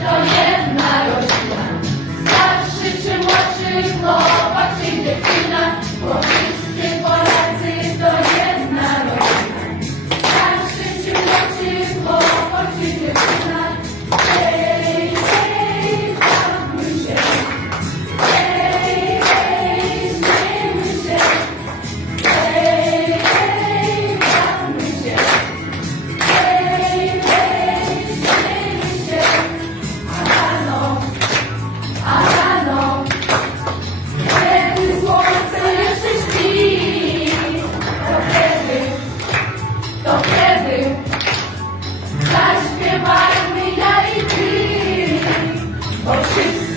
To jedna narodziła. Starszy czy młodszy chłopak czy dziewczyna, bo wszyscy Polacy to jedna narodzina. Starszy czy młodszy chłopak czy dziewczyna, Yes.